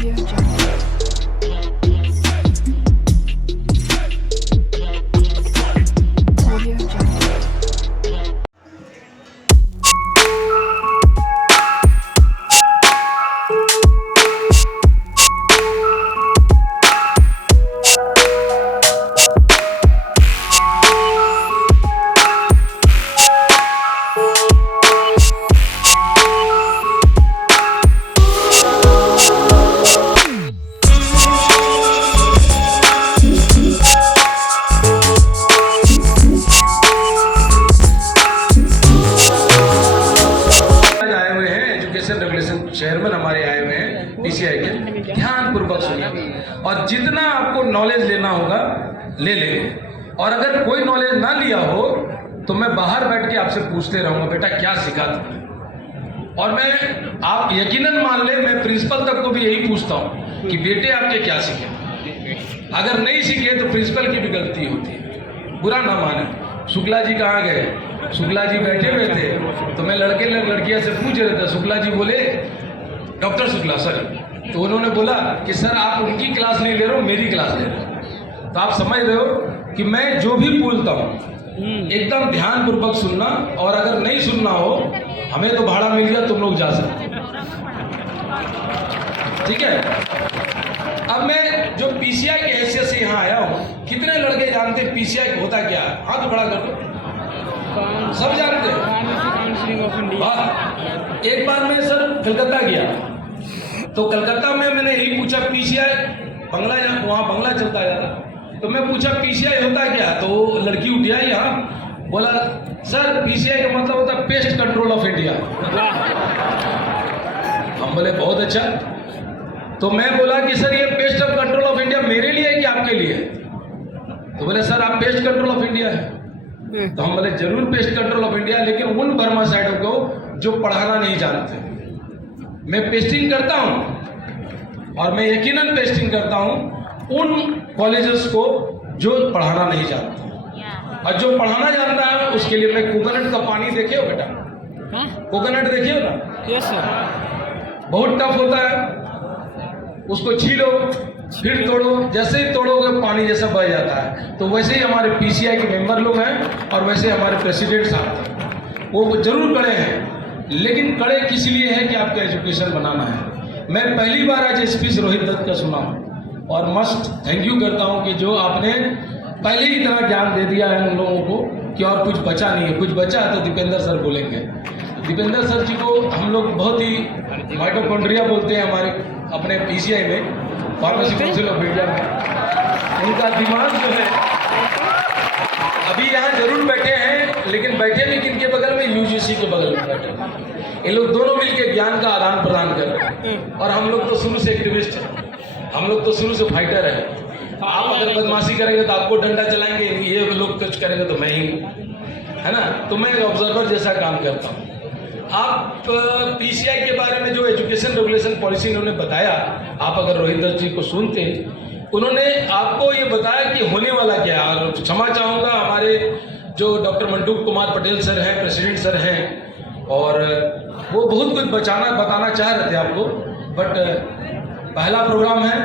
Audio Jungle. Audio Jungle. Chairman हमारे आए हुए हैं पीसीआई के, ध्यान पूर्वक सुनिए और जितना आपको नॉलेज लेना होगा ले लेंगे। और अगर कोई नॉलेज ना लिया हो तो मैं बाहर बैठ के आपसे पूछते रहूंगा बेटा क्या सीखा तुमने। और मैं आप यकीनन मान ले मैं प्रिंसिपल तक को भी यही पूछता हूँ कि बेटे आपके क्या सीखे। अगर नहीं सीखे तो प्रिंसिपल की भी गलती होती है, बुरा ना माने। शुक्ला जी कहाँ गए? शुक्ला जी बैठे हुए थे तो मैं लड़कियां से पूछ रहे थे, शुक्ला जी बोले डॉक्टर शुक्ला सर, तो उन्होंने बोला कि सर आप उनकी क्लास नहीं ले रहे हो, मेरी क्लास ले रहे हो। तो आप समझ रहे हो कि मैं जो भी बोलता हूँ एकदम ध्यान पूर्वक सुनना, और अगर नहीं सुनना हो हमें तो भाड़ा मिल गया, तुम लोग जा सकते, ठीक है। अब मैं जो पीसीआई की हैसियत से यहाँ आया हूँ, कितने लड़के जानते हैं पीसीआई होता क्या है? हाथ खड़ा कर दो, सब जानते हैं। एक बार मैं सर कलकत्ता गया तो कलकत्ता में मैंने यही पूछा पीसीआई बंगला, वहाँ बंगला चलता है, तो मैं पूछा पीसीआई होता क्या? तो लड़की उठ आई यहाँ, बोला सर पीसीआई का मतलब होता है पेस्ट कंट्रोल ऑफ इंडिया। हम बोले बहुत अच्छा। तो मैं बोला कि सर ये paste of control of India मेरे लिए है कि आपके लिए? तो बोले सर आप पेस्ट कंट्रोल ऑफ इंडिया है। तो हम बोले जरूर पेस्ट कंट्रोल ऑफ इंडिया, लेकिन उन बर्मा साइडों को जो पढ़ाना नहीं जानते। मैं पेस्टिंग करता हूं और मैं यकीनन पेस्टिंग करता हूं उन कॉलेजेस को जो पढ़ाना नहीं जानते, और जो पढ़ाना जानता है उसके लिए मैं कोकोनट का पानी देखे हो बेटा? कोकोनट देखे हो ना? Yes sir. बहुत टफ होता है, उसको छीलो फिर तोड़ो, जैसे ही तोड़ोगे पानी जैसा बह जाता है। तो वैसे ही हमारे पीसीआई के मेंबर लोग हैं और वैसे हमारे प्रेसिडेंट साहब थे, वो जरूर कड़े हैं, लेकिन कड़े किस लिए हैं कि आपका एजुकेशन बनाना है। मैं पहली बार आज एसपी से रोहित दत्त का सुना हूँ और मस्ट थैंक यू करता हूँ कि जो आपने पहले ही इतना ज्ञान दे दिया है उन लोगों को कि और कुछ बचा नहीं है। कुछ बचा है तो दीपेंद्र सर बोलेंगे। दीपेंद्र सर जी को हम लोग बहुत ही माइटोकॉन्ड्रिया बोलते हैं हमारे अपने पीसीआई में, फार्मेसी काउंसिल ऑफ इंडिया में। उनका दिमाग जो है अभी यहाँ जरूर बैठे हैं, लेकिन बैठे भी किनके बगल में? यूजीसी के बगल में बैठे। ये लोग दोनों मिलकर ज्ञान का आदान प्रदान कर रहे हैं, और हम लोग तो शुरू से एक्टिविस्ट हैं, हम लोग तो शुरू से फाइटर हैं। आप अगर बदमाशी करेंगे तो आपको डंडा चलाएंगे, ये लोग कुछ करेंगे तो मैं ही हूँ, है ना। तो मैं ऑब्जर्वर जैसा काम करता हूँ। आप पीसीआई के बारे में जो एजुकेशन रेगुलेशन पॉलिसी इन्होंने बताया, आप अगर रोहित दत्त जी को सुनते, उन्होंने आपको ये बताया कि होने वाला क्या है। और क्षमा चाहूँगा हमारे जो डॉक्टर मंटू कुमार पटेल सर हैं, प्रेसिडेंट सर हैं, और वो बहुत कुछ बताना चाह रहे थे आपको, बट पहला प्रोग्राम है,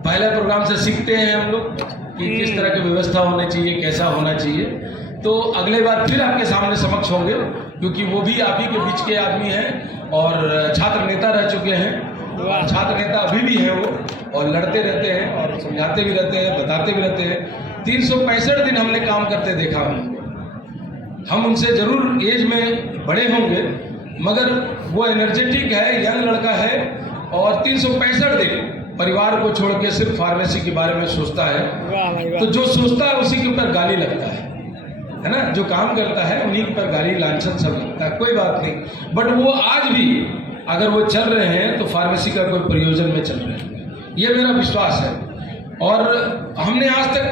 पहले प्रोग्राम से सीखते हैं हम लोग कि किस तरह की व्यवस्था होनी चाहिए, कैसा होना चाहिए। तो अगले बार फिर आपके सामने समक्ष होंगे, क्योंकि वो भी आप ही के बीच के आदमी हैं और छात्र नेता रह चुके हैं। छात्र नेता अभी भी हैं वो, और लड़ते रहते हैं और समझाते भी रहते हैं, बताते भी रहते हैं। 365 दिन हमने काम करते देखा हम उनसे जरूर एज में बड़े होंगे, मगर वो एनर्जेटिक है, यंग लड़का है, और 365 दिन परिवार को छोड़ के सिर्फ फार्मेसी के बारे में सोचता है। तो जो सोचता है उसी के ऊपर गाली लगता है ना। जो काम करता है उन्हीं पर गाली लांछन सब लगता है, कोई बात नहीं। बट वो आज भी अगर वो चल रहे हैं तो फार्मेसी का कोई प्रयोजन में चल रहे हैं, ये मेरा विश्वास है। और हमने आज तक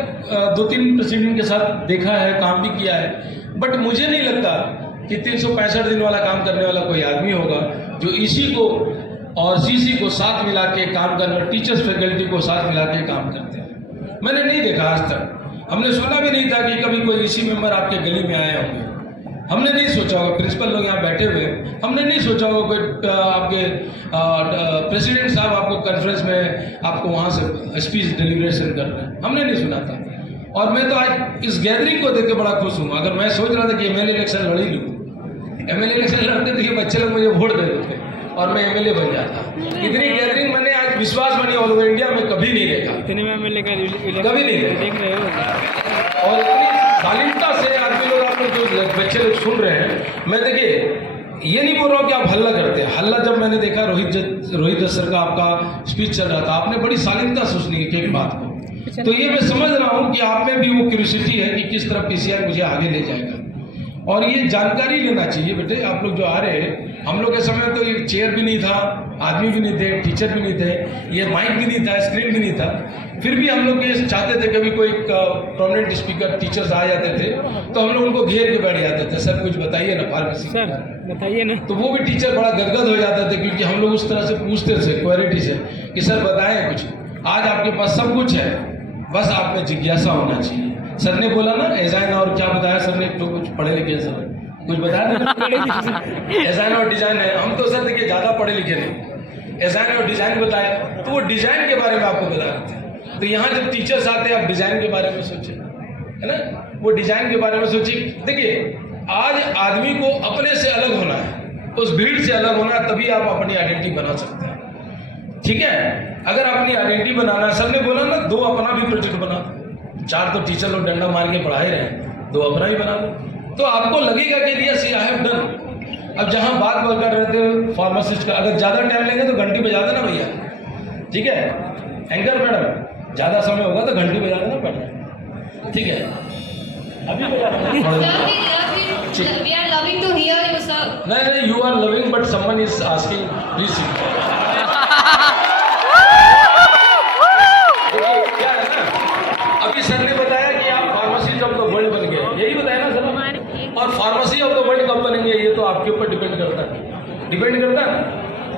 2-3 प्रेसिडेंट के साथ देखा है, काम भी किया है, बट मुझे नहीं लगता कि 365 दिन वाला काम करने वाला कोई आदमी होगा जो इसी को और सीसी को साथ मिला के काम करने, टीचर्स फैकल्टी को साथ मिला के काम करते हैं। मैंने नहीं देखा आज तक, हमने सुना भी नहीं था कि कभी कोई इसी मेंबर आपके गली में आए होंगे। हमने नहीं सोचा होगा, प्रिंसिपल लोग यहाँ बैठे हुए हैं, हमने नहीं सोचा होगा कोई आपके प्रेसिडेंट साहब आपको कॉन्फ्रेंस में आपको वहाँ से स्पीच डिलीवरेशन कर रहे हैं, हमने नहीं सुना था। और मैं तो आज इस गैदरिंग को देख के बड़ा खुश हूँ। अगर मैं सोच रहा था कि एमएलए इलेक्शन लड़ ही लूँ, एमएलए इलेक्शन लड़ते थे कि बच्चे लोग मुझे वोट दे देते और मैं एमएलए बन जाता। इतनी गैदरिंग मैंने आज विश्वास बनी ऑल ओवर इंडिया में कभी नहीं देखा, इतने में एमएलए का कभी नहीं देखा। देख रहे हो। और इतनी शालीनता से आदमी लोग, आप लोग जो बच्चे लोग सुन रहे हैं, मैं देखिए ये नहीं बोल रहा हूँ कि आप हल्ला करते हैं। हल्ला जब मैंने देखा रोहित सर का आपका स्पीच चल रहा था, आपने बड़ी शालीनता से सुनी एक बात को, तो ये मैं समझ रहा हूँ कि आप में भी वो क्यूरियोसिटी है कि किस तरह पीसीआई मुझे आगे ले जाएगा। और ये जानकारी लेना चाहिए बेटे, आप लोग जो आ रहे हैं, हम लोग के समय तो ये चेयर भी नहीं था, आदमी भी नहीं थे, टीचर भी नहीं थे, ये माइक भी नहीं था, स्क्रीन भी नहीं था, फिर भी हम लोग ये चाहते थे कभी कोई प्रोमिनेंट स्पीकर टीचर्स आ जाते थे तो हम लोग उनको घेर के बैठ जाते थे, सर कुछ बताइए ना फार्मेसी, सर बताइए ना। तो वो भी टीचर बड़ा गदगद हो जाते थे क्योंकि हम लोग उस तरह से पूछते थे क्वेरिटी से कि सर बताएं कुछ। आज आपके पास सब कुछ है, बस आप में जिज्ञासा होना चाहिए। सर ने बोला ना डिजाइन और क्या बताया सर ने, तो कुछ पढ़े लिखे सर कुछ बताया ना डिजाइन और डिजाइन है। हम तो सर देखिए ज़्यादा पढ़े लिखे नहीं, डिजाइन और डिजाइन बताया तो वो डिजाइन के बारे में आपको बता रहे थे। तो यहाँ जब टीचर्स आते हैं आप डिजाइन के बारे में सोचें, है ना, वो डिजाइन के बारे में सोचिए। देखिए आज आदमी को अपने से अलग होना है, उस भीड़ से अलग होना है, तभी आप अपनी आइडेंटिटी बना सकते हैं। ठीक है, अगर अपनी आइडेंटिटी बनाना, सर ने बोला ना 2 अपना भी प्रोजेक्ट बना, 4 तो टीचर लोग डंडा मार के पढ़ाए रहे, 2 अपना ही बना लो, तो आपको लगेगा कि यस आई हैव डन। अब जहाँ बात कर रहे थे फार्मासिस्ट का, अगर ज़्यादा टाइम लेंगे तो घंटी बजा देना भैया, ठीक है एंकर मैडम, ज़्यादा समय होगा तो घंटी बजा देना पड़ेगा, ठीक है अभी बजा देना। We are loving to hear you, sir. नहीं, you are loving but someone is asking please. क्या है ना, अभी सर ने बताया कि आप फार्मेसी ऑफ द वर्ल्ड बन गए, यही बताया ना सर। और फार्मेसी ऑफ द वर्ल्ड कब बनेंगे ये तो आपके ऊपर डिपेंड करता है।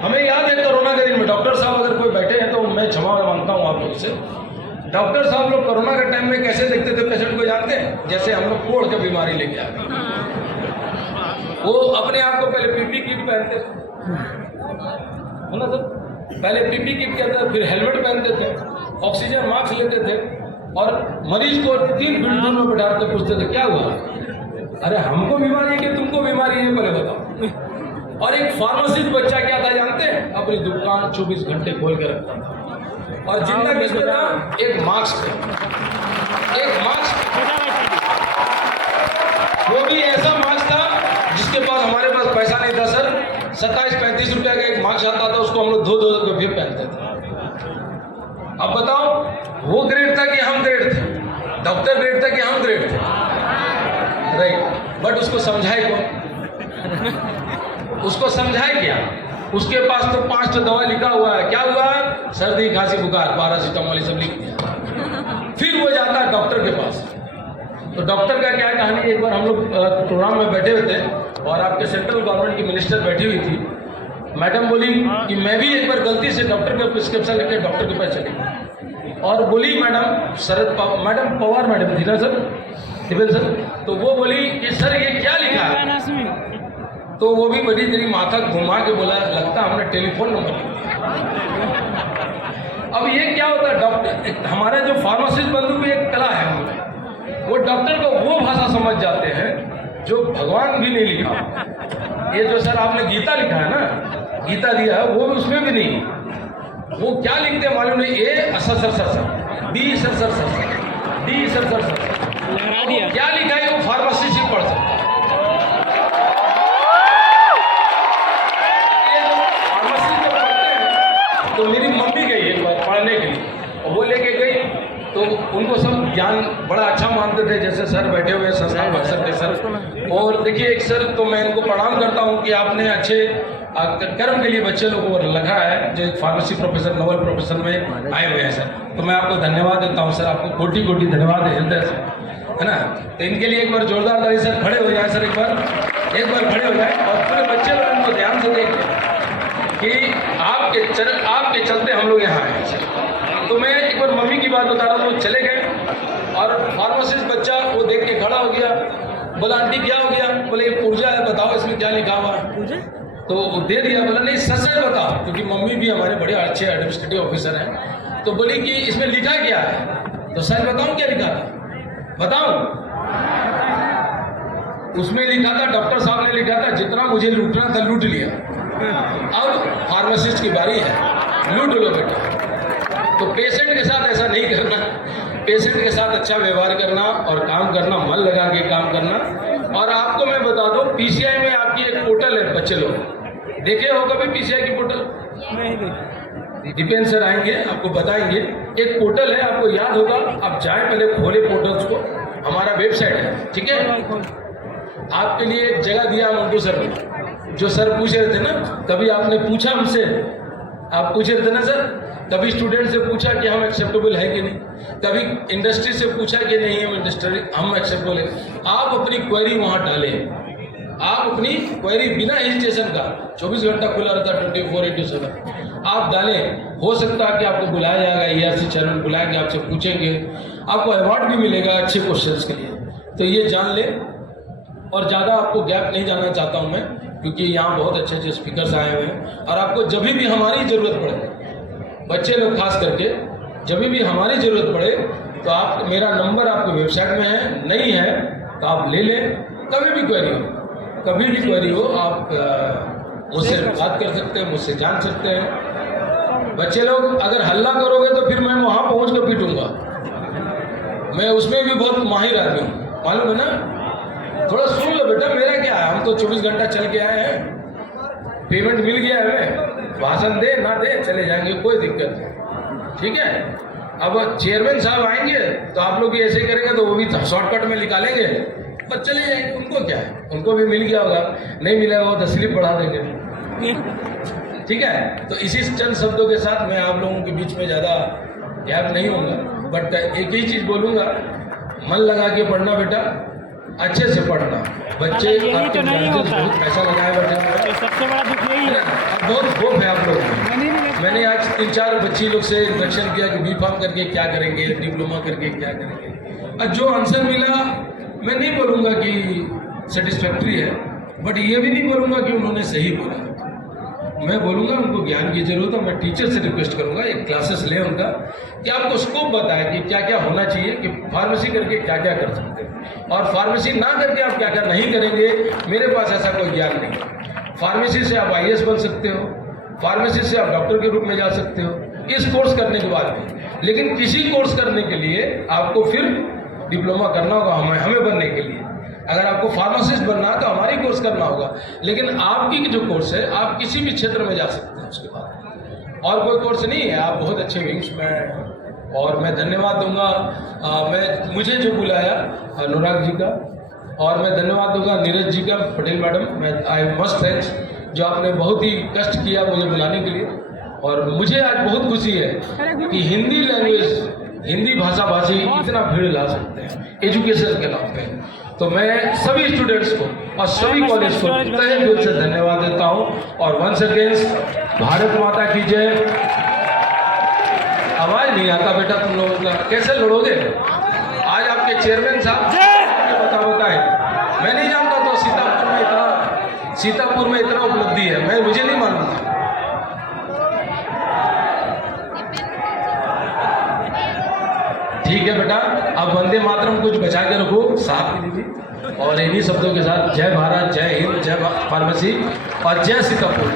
हमें याद है कोरोना के दिन में डॉक्टर साहब अगर कोई बैठे हैं तो मैं क्षमा मांगता हूँ आप लोग से, डॉक्टर साहब लोग कोरोना के टाइम में कैसे देखते थे पेशेंट को, जानते हैं? जैसे हम लोग कोड़ के बीमारी लेके आते हैं, वो अपने आप को पहले पीपी किट पहनते है ना सर, पहले पीपी किट कहते थे, फिर हेलमेट पहनते थे, ऑक्सीजन मास्क लेते थे और मरीज को 3 फीट दूर में बैठा के पूछते थे क्या हुआ, अरे हमको बीमारी है कि तुमको बीमारी है पहले बताओ। और एक फार्मासिस्ट बच्चा क्या था जानते हैं, अपनी दुकान 24 घंटे खोल के रखता था और जिंदा किसमें था, एक मास्क, वो भी ऐसा मास्क था जिसके पास, हमारे पास पैसा नहीं था सर, 27-35 रुपया का एक मास्क आता था, उसको हम लोग 2-2 रुपये पहनते थे। अब बताओ वो ग्रेड था कि हम ग्रेड थे, डॉक्टर ग्रेड था कि हम ग्रेड थे, राइट, बट उसको समझाए कौन, उसको समझाए क्या, उसके पास तो 5 दवा लिखा हुआ है, क्या हुआ, सर्दी खांसी बुखार, पैरासीटामोल सब लिख दिया। फिर वो जाता है डॉक्टर के पास, तो डॉक्टर का क्या कहानी, एक बार हम लोग प्रोग्राम में बैठे हुए थे और आपके सेंट्रल गवर्नमेंट की मिनिस्टर बैठी हुई थी, मैडम बोली कि मैं भी एक बार गलती से डॉक्टर का प्रिस्क्रिप्शन लेकर डॉक्टर के पास चली गई और बोली मैडम पवार मैडम थी ना सर, सिविल सर, तो वो बोली कि सर ये क्या लिखा है, तो वो भी बड़ी तेरी माथा घुमा के बोला लगता हमने टेलीफोन नंबर लिख दिया। अब ये क्या होता है, डॉक्टर, हमारा जो फार्मासिस्ट बंधु भी एक कला है उनमें, वो डॉक्टर को वो भाषा समझ जाते हैं जो भगवान भी नहीं लिखा। ये जो सर आपने गीता लिखा है ना, गीता दिया है, वो उसमें भी नहीं, वो क्या लिखते हैं मालूम नहीं, A sir sir sir sir, D sir sir sir sir, D sir sir sir, क्या लिखा है वो फार्मासिस्ट ही पढ़ सकता है। तो मेरी मम्मी गई एक बार पढ़ने के लिए, और वो लेके गई तो उनको सब ज्ञान बड़ा अच्छा मानते थे, जैसे सर बैठे हुए संस्थान बक्सर के सर, और देखिए एक सर, तो मैं इनको प्रणाम करता हूँ कि आपने अच्छे कर्म के लिए बच्चे लोगों को रखा है, जो एक फार्मेसी प्रोफेसर, नोबेल प्रोफेसर में आए हुए हैं सर, तो मैं आपको धन्यवाद देता हूँ सर, आपको कोटि कोटि धन्यवाद है हृदय से, है ना। तो इनके लिए एक बार जोरदार ताली सर, खड़े हो जाए सर, एक बार खड़े हो जाए और पूरे बच्चे लोग इनको ध्यान से देखें कि आपके चलते हम लोग यहाँ आए सर। तो मैं एक बार मम्मी की बात बता रहा हूँ, चले गए और फार्मासिस्ट बच्चा वो देख के खड़ा हो गया, बोला आंटी क्या हो गया? बोले ये पुर्जा है, बताओ इसमें क्या लिखा हुआ है। पूजा तो वो दे दिया। बोला नहीं सच सच बताओ, क्योंकि मम्मी भी हमारे बड़े अच्छे एडमिनिस्ट्रेटिव ऑफिसर हैं। तो बोली कि इसमें लिखा क्या है? तो सच बताऊं क्या लिखा था? बताऊं? उसमें लिखा था, डॉक्टर साहब ने लिखा था, जितना मुझे लूटना था लूट लिया, अब फार्मासिस्ट की बारी है, लूट लो बेटा। तो पेशेंट के साथ ऐसा नहीं करना, पेशेंट के साथ अच्छा व्यवहार करना और काम करना, मन लगा के काम करना। और आपको मैं बता दूं, पीसीआई में आपकी एक पोर्टल है, बच्चे लोग देखे हो कभी पीसीआई की पोर्टल? नहीं देखी। दीपेन सर आएंगे, आपको बताएंगे। एक पोर्टल है, आपको याद होगा, आप जाएं पहले खोले पोर्टल्स को, हमारा वेबसाइट है, ठीक है। आपके लिए एक जगह दिया मंटू सर ने, जो सर पूछ रहे थे ना, कभी आपने पूछा हमसे, आप पूछ रहे थे ना सर, कभी स्टूडेंट से पूछा कि हम एक्सेप्टेबल है कि नहीं, कभी इंडस्ट्री से पूछा कि नहीं हम एक्सेप्टेबल है। आप अपनी क्वेरी वहाँ डालें, आप अपनी क्वेरी बिना हेजिटेशन का, 24 घंटा खुला रहता है 24/7, आप डालें। हो सकता है कि आपको बुलाया जाएगा, ERC चैनल बुलाएंगे, आपसे पूछेंगे, आपको अवार्ड भी मिलेगा अच्छे क्वेश्चंस के लिए। तो ये जान लें। और ज़्यादा आपको गैप नहीं जाना चाहता हूँ मैं, क्योंकि यहाँ बहुत अच्छे अच्छे स्पीकर्स आए हुए हैं। और आपको जब भी हमारी ज़रूरत पड़े, बच्चे लोग खास करके, जब भी हमारी ज़रूरत पड़े, तो आप, मेरा नंबर आपके वेबसाइट में है, नहीं है तो आप ले लें। कभी भी क्वेरी हो, कभी भी क्वेरी हो, आप मुझसे बात कर सकते हैं, मुझसे जान सकते हैं। बच्चे लोग अगर हल्ला करोगे तो फिर मैं वहाँ पहुँच कर पीटूँगा, मैं उसमें भी बहुत माहिर आदमी हूँ, मालूम है ना। थोड़ा सुन लो बेटा, मेरा क्या है, हम तो 24 घंटा चल के आए हैं, पेमेंट मिल गया है, हमें भाषण दे ना दे चले जाएंगे, कोई दिक्कत नहीं, ठीक है। अब चेयरमैन साहब आएंगे तो आप लोग भी ऐसे करेंगे तो वो भी शॉर्टकट में निकालेंगे और चले जाएंगे, उनको क्या है, उनको भी मिल गया होगा, नहीं मिला होगा तो स्लिप बढ़ा देंगे, ठीक है। तो इसी चंद शब्दों के साथ मैं आप लोगों के बीच में ज़्यादा गैप नहीं होगा, बट एक ही चीज़ बोलूँगा, मन लगा के पढ़ना बेटा, अच्छे से पढ़ना। बच्चे यही तो नहीं होता, बहुत पैसा लगाए बैठे हुए हैं, सबसे बड़ा दुख यही है। बहुत होप है आप लोगों को। मैंने आज 3-4 बच्ची लोग से इंस्ट्रक्शन किया कि B.Pharm करके क्या करेंगे, डिप्लोमा करके क्या करेंगे। और जो आंसर मिला, मैं नहीं बोलूँगा कि सेटिस्फैक्ट्री है, बट ये भी नहीं बोलूँगा कि उन्होंने सही बोला। मैं बोलूँगा उनको ज्ञान की जरूरत है। मैं टीचर से रिक्वेस्ट करूँगा, एक क्लासेस लें उनका, कि आपको स्कोप बताए कि क्या क्या होना चाहिए, कि फार्मेसी करके क्या क्या कर सकते हैं, और फार्मेसी ना करके आप क्या क्या नहीं करेंगे। मेरे पास ऐसा कोई ज्ञान नहीं। फार्मेसी से आप IAS बन सकते हो, फार्मेसी से आप डॉक्टर के रूप में जा सकते हो, इस कोर्स करने के बाद भी। लेकिन किसी कोर्स करने के लिए आपको फिर डिप्लोमा करना होगा, हमें बनने के लिए। अगर आपको फार्मासिस्ट बनना है तो हमारी कोर्स करना होगा, लेकिन आपकी जो कोर्स है, आप किसी भी क्षेत्र में जा सकते हैं उसके बाद, और कोई कोर्स नहीं है। आप बहुत अच्छे विंग्स में हैं, और मैं धन्यवाद दूंगा मुझे जो बुलाया अनुराग जी का, और मैं धन्यवाद दूंगा नीरज जी का, पटेल मैडम, मैं आई मस्ट थैंक्स, जो आपने बहुत ही कष्ट किया मुझे बुलाने के लिए। और मुझे आज बहुत खुशी है कि हिंदी लैंग्वेज, हिंदी भाषा भाषी इतना भीड़ ला सकते हैं एजुकेशन के नाम पे। तो मैं सभी स्टूडेंट्स को और सभी कॉलेज को तहे दिल से धन्यवाद देता हूँ। और वंस अगेन भारत माता की जय। आवाज नहीं आता बेटा तुम लोगों का, कैसे लड़ोगे? आज आपके चेयरमैन साहब बताए, मैं नहीं जानता तो सीतापुर में इतना उपलब्धि है, मुझे नहीं मालूम था। ठीक है बेटा, अब वंदे मातरम कुछ बचा के रखो, साथ में लीजिए, और इन्हीं शब्दों के साथ जय भारत, जय हिंद, जय फार्मेसी और जय सीतापुर।